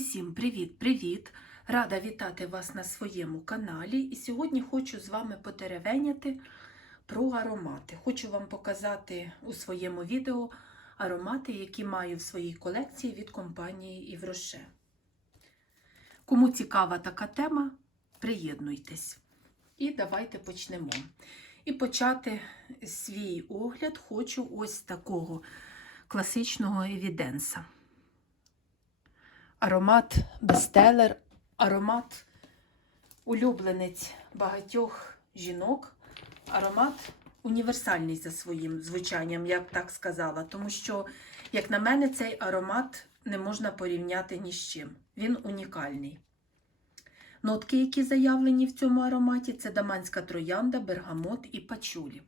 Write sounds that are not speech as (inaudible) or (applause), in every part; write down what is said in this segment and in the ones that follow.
Усім привіт-привіт! Рада вітати вас на своєму каналі. І сьогодні хочу з вами потеревеняти про аромати. Хочу вам показати у своєму відео аромати, які маю в своїй колекції від компанії Івроше. Кому цікава така тема, приєднуйтесь. І давайте почнемо. І почати свій огляд хочу ось такого класичного евіденса. Аромат бестселер, аромат улюбленець багатьох жінок, аромат універсальний за своїм звучанням, я б так сказала. Тому що, як на мене, цей аромат не можна порівняти ні з чим. Він унікальний. Нотки, які заявлені в цьому ароматі, це даманська троянда, бергамот і пачулі.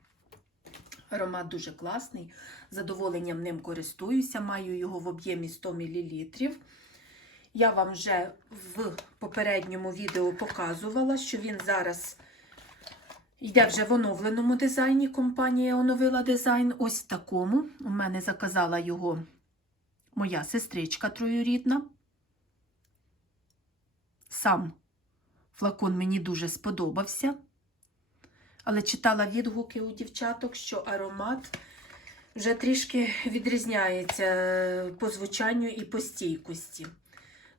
Аромат дуже класний, задоволенням ним користуюся, маю його в об'ємі 100 мл. Я вам вже в попередньому відео показувала, що він зараз йде вже в оновленому дизайні. Компанія оновила дизайн ось такому. У мене заказала його моя сестричка троюрідна. Сам флакон мені дуже сподобався. Але читала відгуки у дівчаток, що аромат вже трішки відрізняється по звучанню і по стійкості.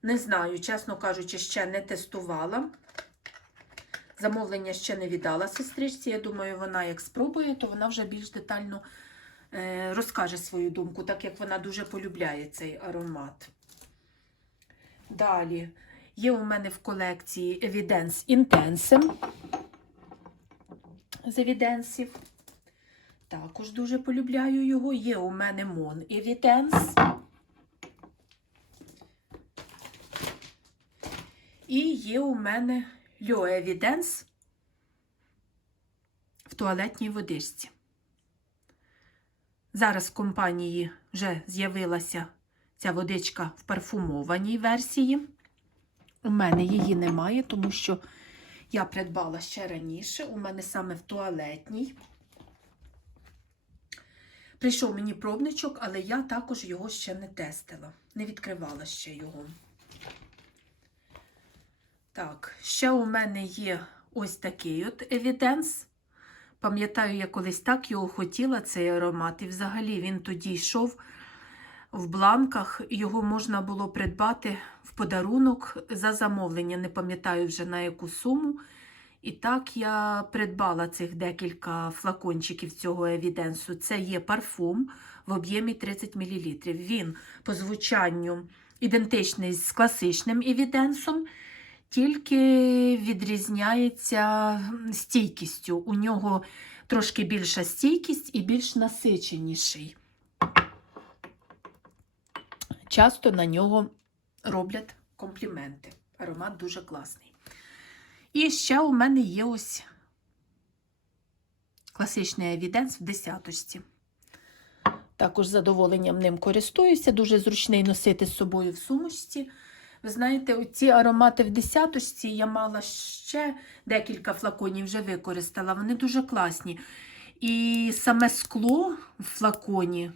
Не знаю, чесно кажучи, ще не тестувала. Замовлення ще не віддала сестричці. Я думаю, вона як спробує, то вона вже більш детально е, розкаже свою думку, так як вона дуже полюбляє цей аромат. Далі є у мене в колекції Evidence Intense з евіденсів. Також дуже полюбляю його. Є у мене Mon Evidence. І є у мене Евіденс в туалетній водичці. Зараз в компанії вже з'явилася ця водичка в парфумованій версії. У мене її немає, тому що я придбала ще раніше. У мене саме в туалетній. Прийшов мені пробничок, але я також його ще не тестила, не відкривала ще його. Так, ще у мене є ось такий от евіденс. Пам'ятаю, я колись так його хотіла, цей аромат. І взагалі він тоді йшов в бланках, його можна було придбати в подарунок за замовлення. Не пам'ятаю вже на яку суму. І так я придбала цих декілька флакончиків цього евіденсу. Це є парфум в об'ємі 30 мл. Він по звучанню ідентичний з класичним евіденсом тільки відрізняється стійкістю. У нього трошки більша стійкість і більш насиченіший. Часто на нього роблять компліменти. Аромат дуже класний. І ще у мене є ось класичний евіденс в десяточці. Також задоволенням ним користуюся, дуже зручний носити з собою в сумочці. Ви знаєте, ці аромати в десяточці я мала ще декілька флаконів вже використала. Вони дуже класні. І саме скло в флаконі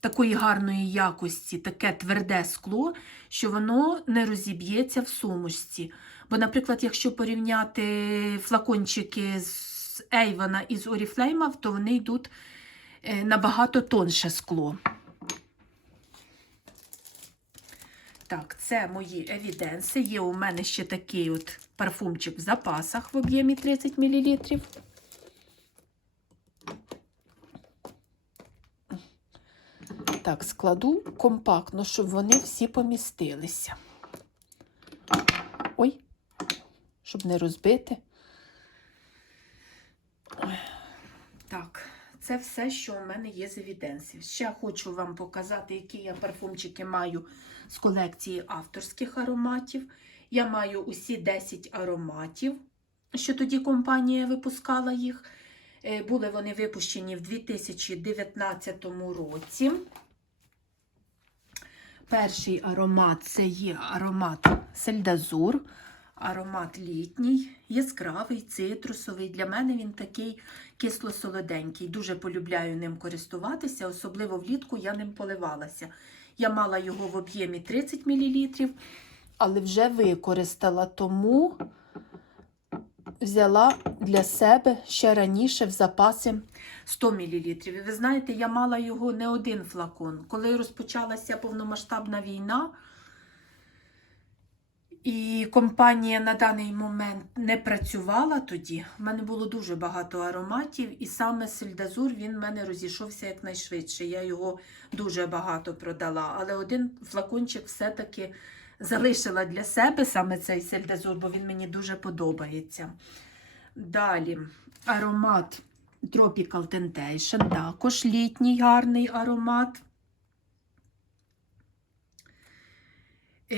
такої гарної якості, таке тверде скло, що воно не розіб'ється в сумочці. Бо, наприклад, якщо порівняти флакончики з Ейвана і з Oriflame, то вони йдуть набагато тонше скло. Так, це мої евіденси. Є у мене ще такий от парфумчик в запасах в об'ємі 30 мл. Так, складу компактно, щоб вони всі помістилися. Ой, щоб не розбити. Так, це все, що у мене є з евіденсів. Ще хочу вам показати, які я парфумчики маю з колекції авторських ароматів. Я маю усі 10 ароматів, що тоді компанія випускала їх. Були вони випущені в 2019 році. Перший аромат це є аромат Сельдазур, аромат літній, яскравий, цитрусовий. Для мене він такий кисло-солоденький. Дуже полюбляю ним користуватися, особливо влітку я ним поливалася. Я мала його в об'ємі 30 мл, але вже використала, тому взяла для себе ще раніше в запаси 100 мл. І ви знаєте, я мала його не один флакон. Коли розпочалася повномасштабна війна, і компанія на даний момент не працювала тоді. У мене було дуже багато ароматів, і саме сельдазур він в мене розійшовся якнайшвидше. Я його дуже багато продала. Але один флакончик все-таки залишила для себе саме цей сельдазур, бо він мені дуже подобається. Далі аромат Tropical Temptation, також літній гарний аромат.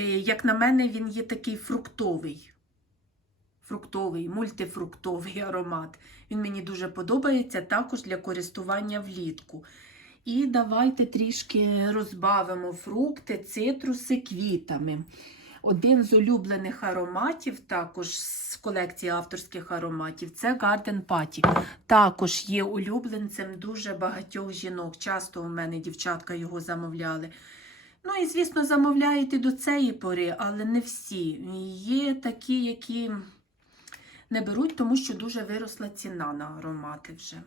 Як на мене, він є такий фруктовий. Фруктовий, мультифруктовий аромат. Він мені дуже подобається також для користування влітку. І давайте трішки розбавимо фрукти, цитруси квітами. Один з улюблених ароматів, також з колекції авторських ароматів, це Garden Party. Також є улюбленцем дуже багатьох жінок. Часто у мене дівчатка його замовляли. Ну і, звісно, замовляють і до цієї пори, але не всі. Є такі, які не беруть, тому що дуже виросла ціна на аромати вже.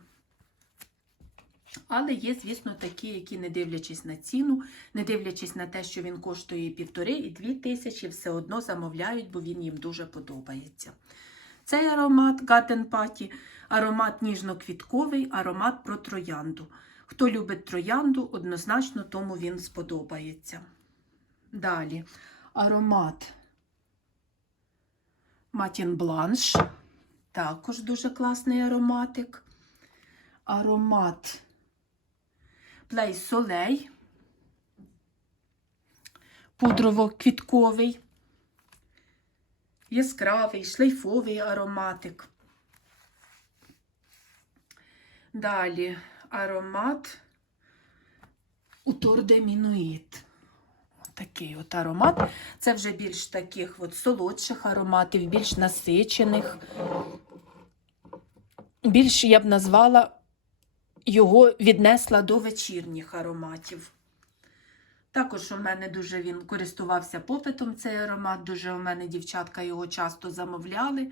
Але є, звісно, такі, які, не дивлячись на ціну, не дивлячись на те, що він коштує півтори і дві тисячі, все одно замовляють, бо він їм дуже подобається. Цей аромат Party – аромат ніжно-квітковий, аромат про троянду. Хто любить троянду, однозначно тому він сподобається. Далі аромат Матін Бланш. Також дуже класний ароматик. Аромат Play Soleil. Пудрово-квітковий. Яскравий, шлейфовий ароматик. Далі аромат Утор де. Такий от аромат. Це вже більш таких от солодших ароматів, більш насичених. Більш я б назвала його віднесла до вечірніх ароматів. Також у мене дуже він користувався попитом цей аромат. Дуже у мене дівчатка його часто замовляли.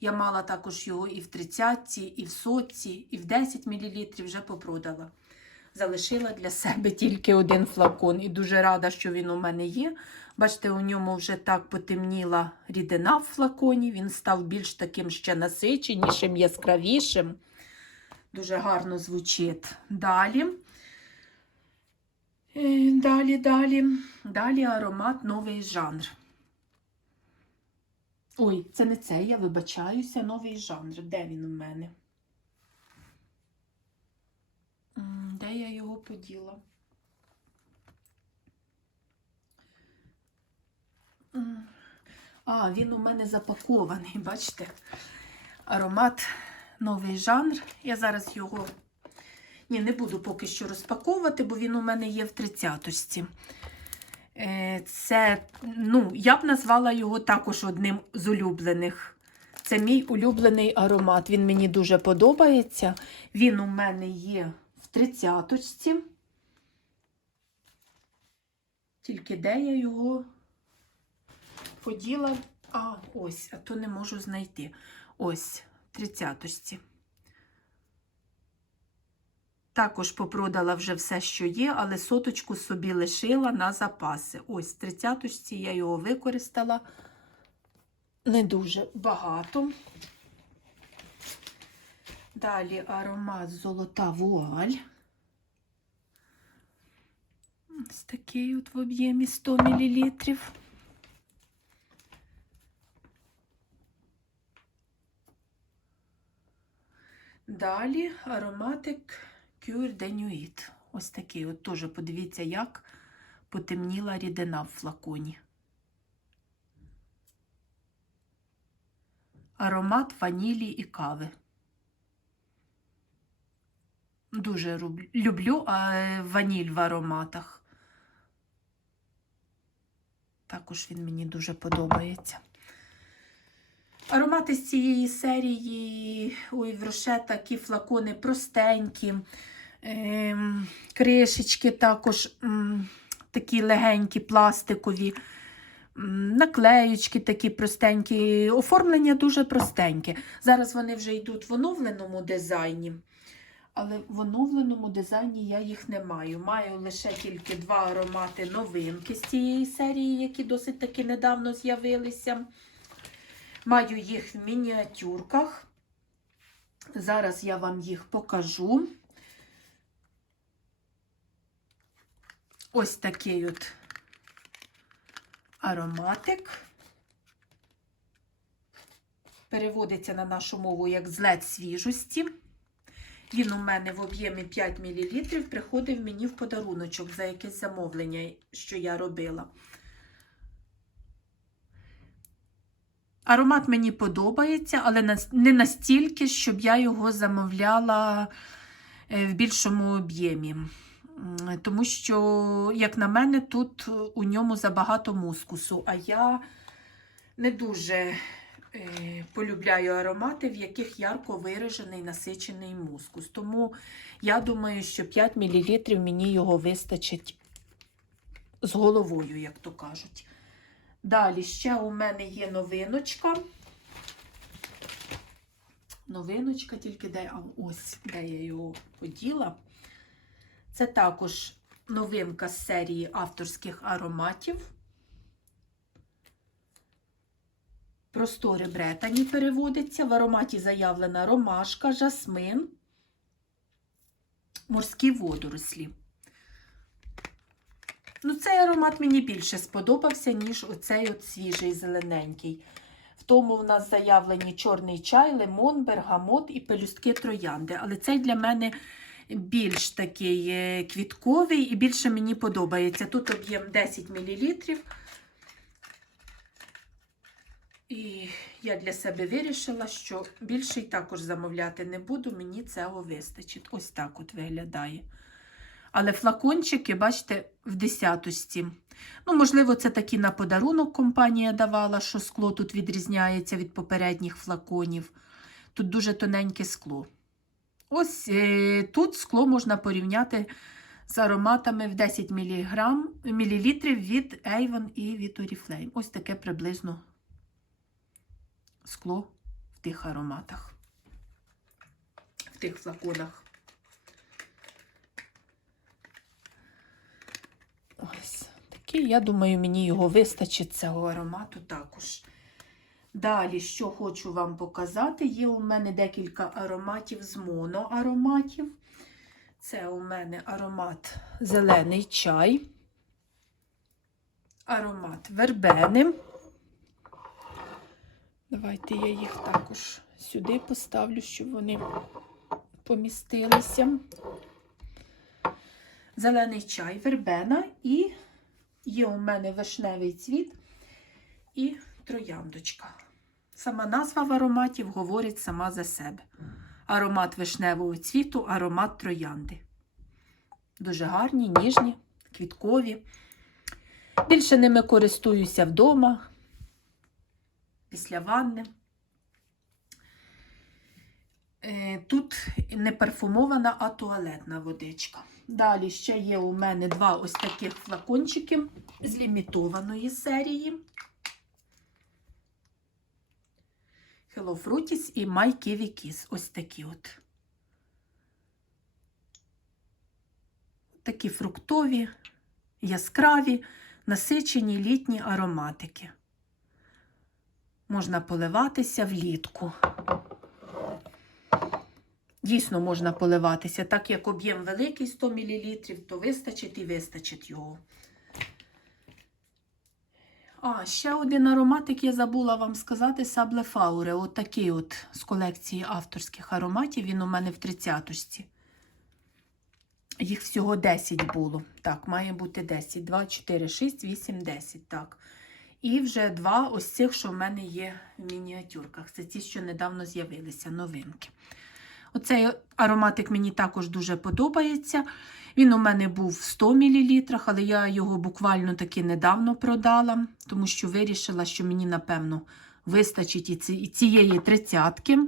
Я мала також його і в 30, і в сотці, і в 10 мл вже попродала. Залишила для себе тільки один флакон. І дуже рада, що він у мене є. Бачите, у ньому вже так потемніла рідина в флаконі. Він став більш таким ще насиченішим, яскравішим. Дуже гарно звучить. Далі. Е, Далі, далі. Далі аромат новий жанр. Ой, це не це, я вибачаюся, новий жанр. Де він у мене? Де я його поділа? А, він у мене запакований, бачите? Аромат новий жанр. Я зараз його ні, не буду поки що розпаковувати, бо він у мене є в тридцяточці. Е, Це, ну, я б назвала його також одним з улюблених. Це мій улюблений аромат. Він мені дуже подобається. Він у мене є в тридцяточці. Тільки де я його поділа. А, ось, а то не можу знайти. Ось, тридцяточці. Також попродала вже все, що є, але соточку собі лишила на запаси. Ось, тридцяточці я його використала не дуже багато. Далі аромат золота вуаль. Ось такий от в об'ємі 100 мл. Далі ароматик Cure. Ось такий. От теж подивіться, як потемніла рідина в флаконі. Аромат ванілі і кави. Дуже люблю ваніль в ароматах. Також він мені дуже подобається. Аромати з цієї серії ой, в Роше такі флакони простенькі, кришечки також такі легенькі, пластикові, наклеючки такі простенькі. Оформлення дуже простеньке. Зараз вони вже йдуть в оновленому дизайні. Але в оновленому дизайні я їх не маю. Маю лише тільки два аромати новинки з цієї серії, які досить таки недавно з'явилися. Маю їх в мініатюрках. Зараз я вам їх покажу. Ось такий от ароматик. Переводиться на нашу мову як злет свіжості. Він у мене в об'ємі 5 мл приходив мені в подаруночок за якесь замовлення, що я робила. Аромат мені подобається, але не настільки, щоб я його замовляла е, в більшому об'ємі. Тому що, як на мене, тут у ньому забагато мускусу, а я не дуже е, полюбляю аромати, в яких ярко виражений насичений мускус. Тому я думаю, що 5 мл мені його вистачить з головою, як то кажуть. Далі ще у мене є новиночка. Новиночка, тільки де, а ось де я його поділа. Це також новинка з серії авторських ароматів. Простори Бретані переводиться. В ароматі заявлена ромашка, жасмин, морські водорослі. Ну, цей аромат мені більше сподобався, ніж оцей от свіжий зелененький. В тому в нас заявлені чорний чай, лимон, бергамот і пелюстки троянди. Але цей для мене більш такий е, квітковий і більше мені подобається. Тут об'єм 10 мл. І я для себе вирішила, що більше й також замовляти не буду, мені цього вистачить. Ось так от виглядає. Але флакончики, бачите, в десятості. Ну, можливо, це такі на подарунок компанія давала, що скло тут відрізняється від попередніх флаконів. Тут дуже тоненьке скло. Ось е, тут скло можна порівняти з ароматами в 10 мг, мл від Avon і від Oriflame. Ось таке приблизно скло в тих ароматах, в тих флаконах. Ось такий, я думаю, мені його вистачить цього аромату також. Далі, що хочу вам показати, є у мене декілька ароматів з моноароматів. Це у мене аромат зелений чай, аромат вербени. Давайте я їх також сюди поставлю, щоб вони помістилися. Зелений чай, вербена і є у мене вишневий цвіт і трояндочка. Сама назва в ароматів говорить сама за себе. Аромат вишневого цвіту, аромат троянди. Дуже гарні, ніжні, квіткові. Більше ними користуюся вдома, після ванни. Е, Тут не парфумована, а туалетна водичка. Далі ще є у мене два ось таких флакончики з лімітованої серії. Hello Fruities і My Kiwi Kiss. Ось такі от. Такі фруктові, яскраві, насичені літні ароматики. Можна поливатися влітку. Дійсно можна поливатися, так як об'єм великий 100 мл, то вистачить і вистачить його. А, ще один ароматик я забула вам сказати Сабле Фауре. От от з колекції авторських ароматів. Він у мене в 30-ці. Їх всього 10 було. Так, має бути 10. 2, 4, 6, 8, 10. Так. І вже два ось цих, що в мене є в мініатюрках. Це ті, що недавно з'явилися, новинки. Оцей ароматик мені також дуже подобається. Він у мене був в 100 мл, але я його буквально таки недавно продала, тому що вирішила, що мені, напевно, вистачить і ці- і цієї тридцятки.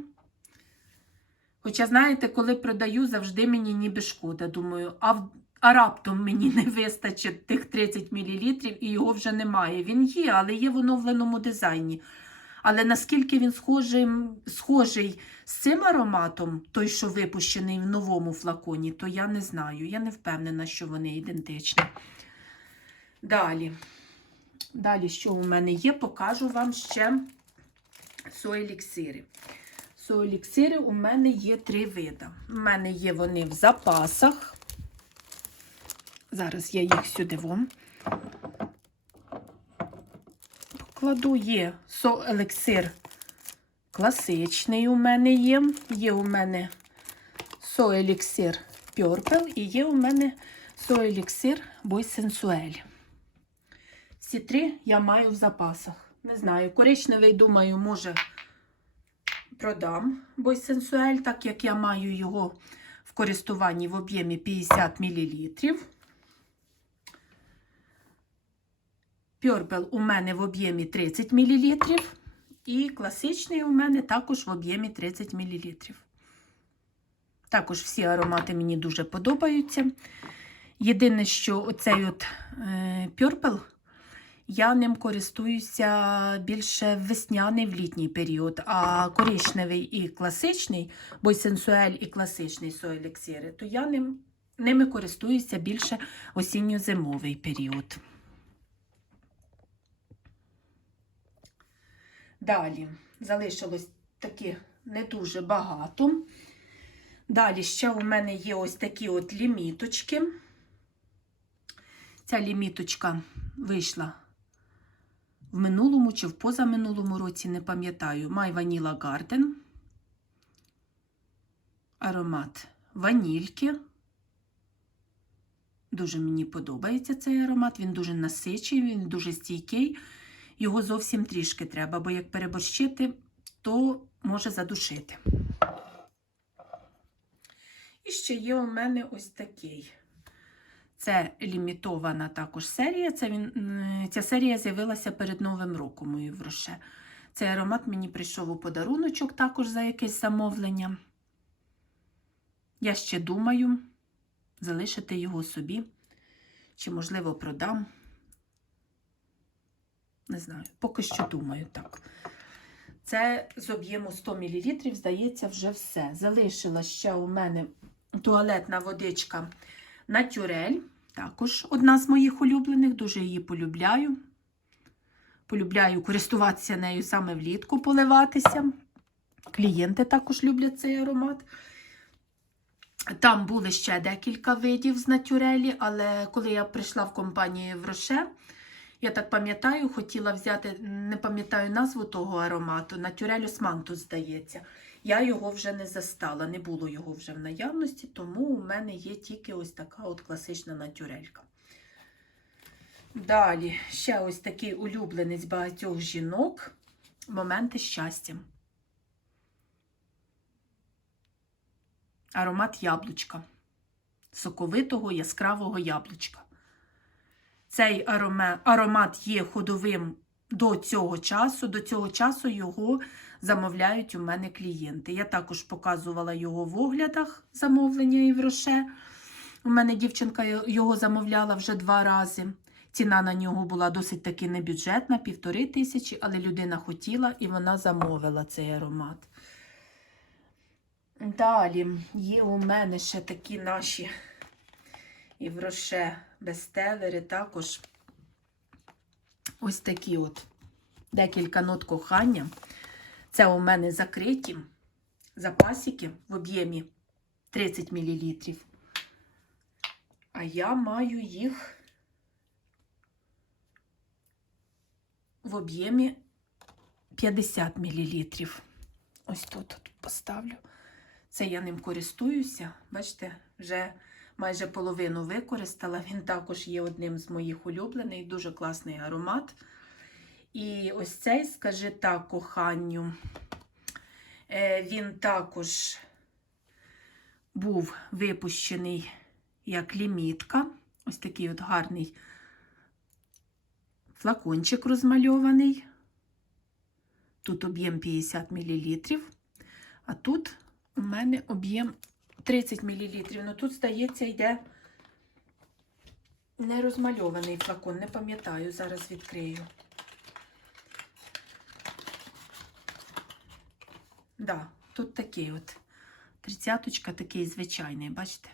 Хоча, знаєте, коли продаю, завжди мені ніби шкода. Думаю, а а раптом мені (laughs) не вистачить тих 30 мл і його вже немає. Він є, але є в оновленому дизайні. Але наскільки він схожий, схожий з цим ароматом, той, що випущений в новому флаконі, то я не знаю. Я не впевнена, що вони ідентичні. Далі. Далі, що у мене є, покажу вам ще соеліксири. Соеліксири у мене є три види. У мене є вони в запасах. Зараз я їх сюди вам покладу. Є соелексир класичний у мене є. Є у мене соеліксир Purple і є у мене соеліксир Boy Sensuel. Всі три я маю в запасах. Не знаю, коричневий, думаю, може продам Sensuel, так як я маю його в користуванні в об'ємі 50 мл. Purple у мене в об'ємі 30 мл. І класичний у мене також в об'ємі 30 мл. Також всі аромати мені дуже подобаються. Єдине, що оцей от е, я ним користуюся більше весняний в літній період, а коричневий і класичний, бо й сенсуель і класичний соелексіри, то я ним, ними користуюся більше осінньо-зимовий період. Далі залишилось таки не дуже багато. Далі ще у мене є ось такі от ліміточки. Ця ліміточка вийшла в минулому чи в позаминулому році, не пам'ятаю. My Vanilla Garden. Аромат ванільки. Дуже мені подобається цей аромат. Він дуже насичий, він дуже стійкий. Його зовсім трішки треба, бо як переборщити, то може задушити. І ще є у мене ось такий. Це лімітована також серія. Це він, Ця серія з'явилася перед Новим роком у Євроше. Цей аромат мені прийшов у подаруночок також за якесь замовлення. Я ще думаю залишити його собі, чи, можливо, продам. Не знаю, поки що думаю так. Це з об'єму 100 мл, здається, вже все. Залишила ще у мене туалетна водичка Натюрель. Також одна з моїх улюблених, дуже її полюбляю. Полюбляю користуватися нею саме влітку, поливатися. Клієнти також люблять цей аромат. Там були ще декілька видів з натюрелі, але коли я прийшла в компанію Євроше, я так пам'ятаю, хотіла взяти, не пам'ятаю назву того аромату, натюрель Османтус, здається. Я його вже не застала, не було його вже в наявності, тому у мене є тільки ось така от класична натюрелька. Далі, ще ось такий улюбленець багатьох жінок. Моменти щастя. Аромат яблучка. Соковитого яскравого яблучка. Цей аромат є ходовим до цього часу. До цього часу його замовляють у мене клієнти. Я також показувала його в оглядах замовлення і в роше. У мене дівчинка його замовляла вже два рази. Ціна на нього була досить таки небюджетна, півтори тисячі, але людина хотіла і вона замовила цей аромат. Далі є у мене ще такі наші і в роше бестселери також ось такі от декілька нот кохання. Це у мене закриті запасики в об'ємі 30 мл. А я маю їх в об'ємі 50 мл. Ось тут поставлю. Це я ним користуюся. Бачите, вже майже половину використала. Він також є одним з моїх улюблених, дуже класний аромат. І ось цей, скажи так, коханню, е, він також був випущений як лімітка. Ось такий от гарний флакончик розмальований. Тут об'єм 50 мл, а тут у мене об'єм 30 мл. Ну тут, здається, йде Не розмальований флакон, не пам'ятаю, зараз відкрию. Да, тут такий от. Тридцяточка такий звичайний, бачите?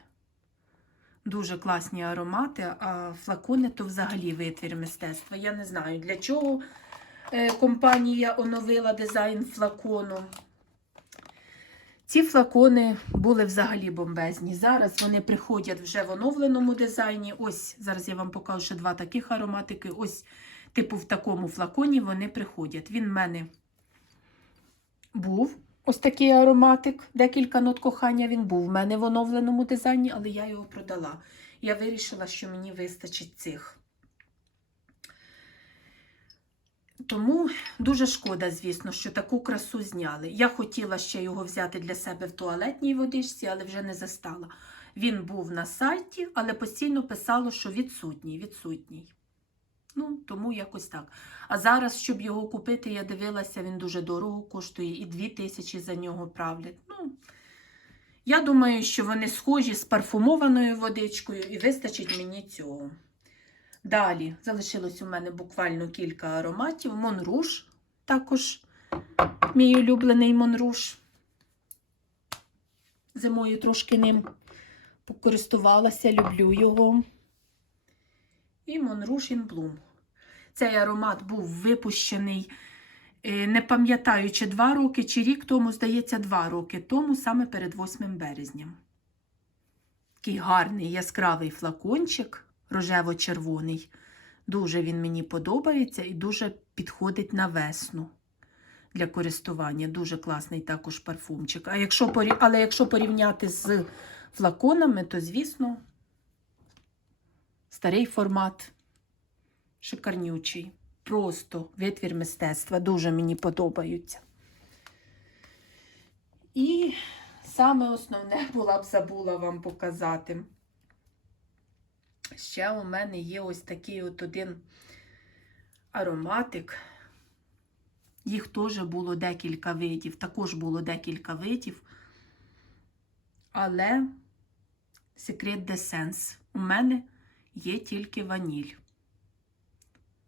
Дуже класні аромати, а флакони то взагалі витвір мистецтва. Я не знаю, для чого е, компанія оновила дизайн флакону. Ці флакони були взагалі бомбезні. Зараз вони приходять вже в оновленому дизайні. Ось, зараз я вам покажу ще два таких ароматики. Ось, типу, в такому флаконі вони приходять. Він в мене був ось такий ароматик, декілька нот кохання він був в мене в оновленому дизайні, але я його продала. Я вирішила, що мені вистачить цих. Тому дуже шкода, звісно, що таку красу зняли. Я хотіла ще його взяти для себе в туалетній водичці, але вже не застала. Він був на сайті, але постійно писало, що відсутній, відсутній. Ну, тому якось так. А зараз, щоб його купити, я дивилася, він дуже дорого коштує і 2 тисячі за нього правлять. Ну, я думаю, що вони схожі з парфумованою водичкою і вистачить мені цього. Далі залишилось у мене буквально кілька ароматів. Монруш, також мій улюблений Монруш. Зимою трошки ним покористувалася, люблю його. І Монруш Bloom. Цей аромат був випущений, е, не пам'ятаю, чи два роки, чи рік тому, здається, два роки тому, саме перед 8 березням. Такий гарний яскравий флакончик, рожево-червоний. Дуже він мені подобається і дуже підходить на весну для користування. Дуже класний також парфумчик. А якщо, але якщо порівняти з флаконами, то, звісно, старий формат, шикарнючий. Просто витвір мистецтва. Дуже мені подобаються. І саме основне (laughs) була б забула вам показати. Ще у мене є ось такий от один ароматик. Їх теж було декілька видів, також було декілька видів. Але секрет де сенс. У мене є тільки ваніль.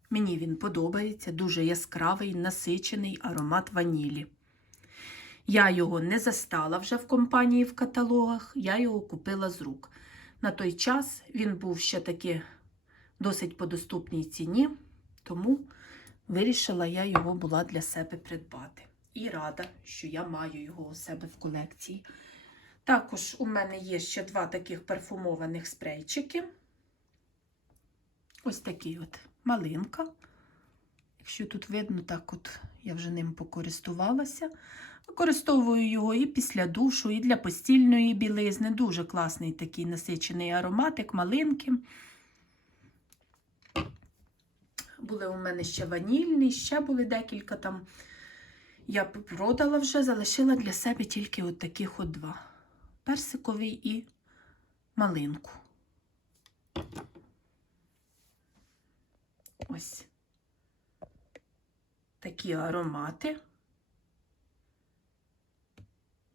Мені він подобається, дуже яскравий, насичений аромат ванілі. Я його не застала вже в компанії в каталогах, я його купила з рук. На той час він був ще таки досить по доступній ціні, тому вирішила я його була для себе придбати. І рада, що я маю його у себе в колекції. Також у мене є ще два таких парфумованих спрейчики. Ось такий от малинка. Якщо тут видно, так от я вже ним покористувалася. Використовую його і після душу, і для постільної білизни. Дуже класний такий насичений ароматик, малинки. Були у мене ще ванільні, ще були декілька там. Я продала вже, залишила для себе тільки от таких от два: персиковий і малинку. Ось такі аромати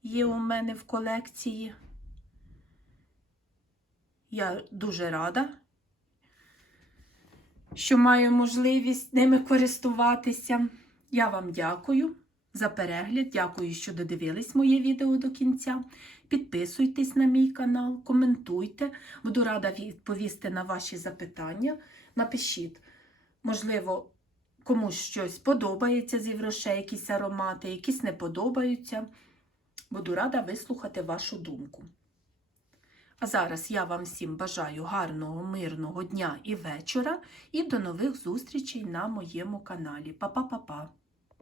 є у мене в колекції. Я дуже рада, що маю можливість ними користуватися. Я вам дякую за перегляд. Дякую, що додивились моє відео до кінця. Підписуйтесь на мій канал, коментуйте. Буду рада відповісти на ваші запитання. Напишіть, можливо, комусь щось подобається зі грошей, якісь аромати, якісь не подобаються. Буду рада вислухати вашу думку. А зараз я вам всім бажаю гарного, мирного дня і вечора, і до нових зустрічей на моєму каналі. Па-па-па-па!